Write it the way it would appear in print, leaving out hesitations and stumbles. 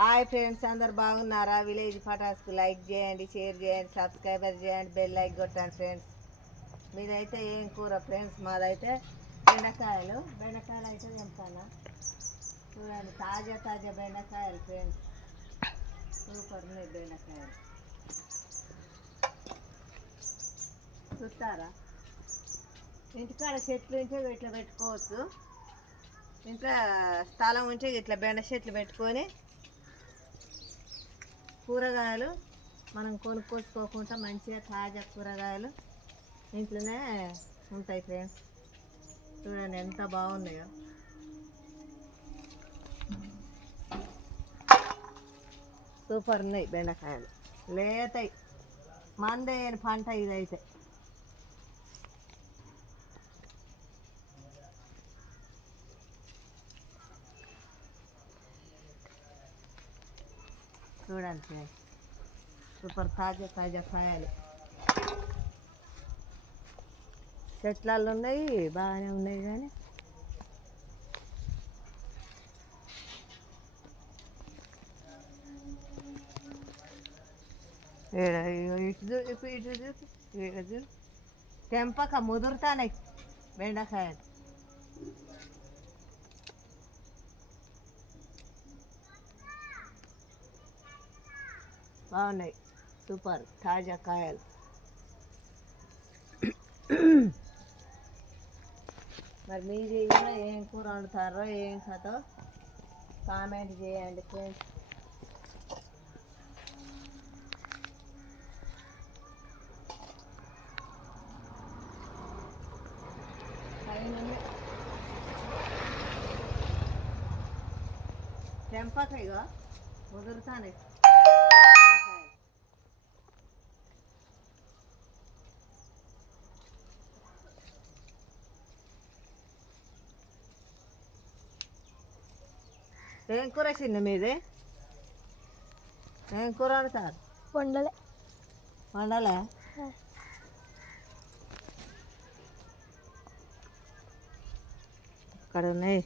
Hi friends, అందరు బాగున్నారా? Village పటాస్కు like చేయండి, షేర్ చేయండి, సబ్స్క్రైబర్ చేయండి, బెల్ లైక్ కొట్టండి ఫ్రెండ్స్. మీదైతే ఏం కూర ఫ్రెండ్స్? మాదైతే బెండకాయలు అయితే తెంపాలా చూడండి. తాజా తాజా బెండకాయలు ఫ్రెండ్స్, సూపర్ ఉన్నాయి బెండకాయలు. చూస్తారా? ఇంటికాడ చెట్లు ఉంటే ఇట్లా పెట్టుకోవచ్చు. ఇంట్లో స్థలం ఉంటే ఇట్లా బెండ చెట్లు పెట్టుకొని కూరగాయలు మనం కొనుక్కోసుకోకుండా మంచిగా తాజా కూరగాయలు ఇంట్లోనే ఉంటాయి ఫ్రెండ్స్. చూడండి ఎంత బాగున్నాయో. సూపర్ ఉన్నాయి బెండకాయలు, లేతాయి. మందేని పంట ఇదైతే. చూడండి ఫ్రెండ్స్, సూపర్ తాజా తాజా కాయలు చెట్లలో ఉన్నాయి, బాగానే ఉన్నాయి. కానీ ఇటు తెంపక ముదురుతాయి బెండకాయలు. బాగున్నాయి, సూపర్ తాజా కాయలు. మరి మీరు కూడా ఏం కూర వండుతారో ఏం కథో కామెంట్ చేయండి ఫ్రెండ్స్. తెంపక ఇక ముదురుతానే. ఏం కూర చిన్న మీది? ఏం కూర వండుతారు? వండలే. వండలే? అక్కడ ఉన్నాయి.